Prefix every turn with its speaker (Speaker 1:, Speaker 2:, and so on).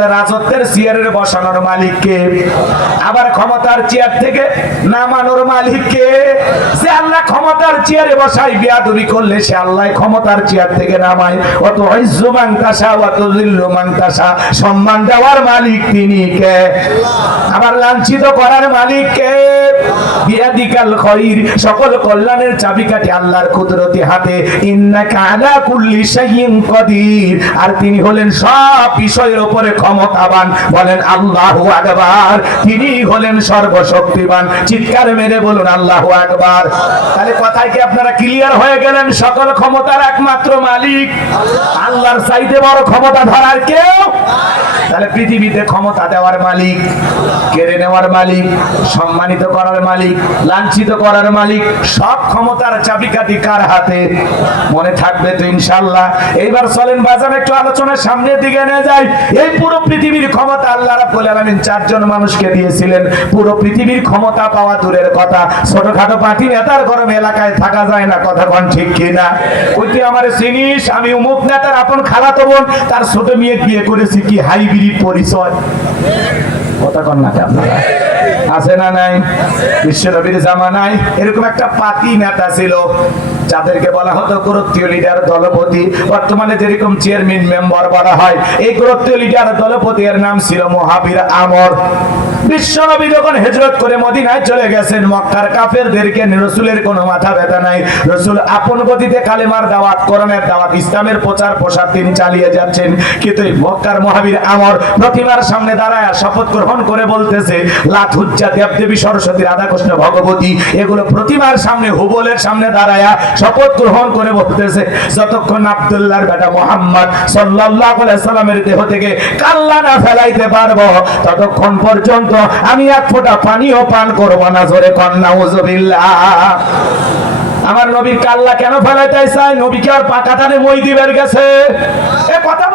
Speaker 1: রাজত্বের চেয়ারের বসানোর মালিককে আবার ক্ষমতার চেয়ার থেকে নামানোর মালিককে সে আল্লাহ ক্ষমতার চেয়ারে বসাই বিয়াদবি করলে সে আল্লাহ ক্ষমতার চেয়ার থেকে নামায়। অত ঐজ্জু মাংতাসা অত জিল্লু মাংতাসা সম্মান দেওয়ার মালিক তিনি কে? আবার লাঞ্ছিত করার মালিক কে বিয়াদিকাল খৈর। সকল কল্যাণের চাবিকাঠি আল্লাহর কুদরতি হাতে। ইন্নাকা আলা কুল্লি শাইইন কদির। আর তিনি হলেন সব বিষয়ের উপরে ক্ষমতাবান। বলেন, আল্লাহু আকবার। তিনি হলেন সর্বশক্তিমান। চিৎকার মেরে বলুন, আল্লাহু আকবার। তাহলে কথায় কি আপনারা ক্লিয়ার হয়ে গেলেন? সকল ক্ষমতার একমাত্র মালিক। আল্লাহর চাইতে বড় ক্ষমতা ধরার কেউ তাহলে পৃথিবীতে ক্ষমতা দেওয়ার মালিক। কেড়ে নেওয়ার মালিক, সম্মানিত করার মালিক, লাঞ্ছিত করার মালিক, সব ক্ষমতার চাবিকাঠি কার হাতে? মনে থাকবে তো ইনশাল্লাহ এইবার চলেন বাজার, একটু আলোচনার সামনের দিকে নিয়ে যাই। এই পুরো পৃথিবীর ক্ষমতা আল্লাহ রাব্বুল আলামিন চারজন মানুষকে দিয়েছিলেন। পুরো পৃথিবীর ক্ষমতা পাওয়া দূরের কথা। ছোটখাটো পার্টি নেতার গরম এলাকায় থাকা যায় না, কথা কোন ঠিক কিনা? ওই তুই আমার চিনিস আমি অমুক নেতার আপন খালাতো বোন, তার ছোট মেয়ে বিয়ে করেছি, কি হাইব্রিড পরিচয়? কথা কন না। আপনারা আছে না নাই? বিশ্বনবীর জামানায় এরকম একটা পাতি নেতা ছিল, যাদেরকে বলা হতো গুরুত্বীয় লিডার দলপতি। বর্তমানে যেরকম চেয়ারম্যান মেম্বার বলা হয়, এই গুরুত্বীয় লিডার দলপতি এর নাম ছিল মহাবীর আমর। বিশ্বনবী যখন হেজরত করে মদিনায় চলে গেছেন, মক্কার কাফেরদেরকে রসুলের কোনো মাথা ব্যথা নাই। রসুল আপন গতিতে কালেমার দাওয়াত করণের দাওয়াত, ইসলামের প্রচার প্রসার তিনি চালিয়ে যাচ্ছেন। কিন্তু মক্কার মহাবীর আমর প্রতিমার সামনে দাঁড়ায় শপথ গ্রহণ করে বলতেছে লাথুজ্জা দেবদেবী সরস্বতী, রাধাকৃষ্ণ, ভগবতী, এগুলো প্রতিমার সামনে হুবলের সামনে দাঁড়ায়া শপথ গ্রহণ করে বলতেছে, যতক্ষণ আব্দুল্লাহর বেটা মোহাম্মদ সাল্লাল্লাহু আলাইহি সাল্লামের দেহ থেকে কাল্লা না ফেলাইতে পারব, ততক্ষণ পর্যন্ত আমি এক ফোঁটা পানিও পান করব না, জোরে কন্যা আমার নবীর কাল্লা কেন ফেলাইতে চাই নবীকে আর পাকাতানে মই দিবের গেছে। এ কথা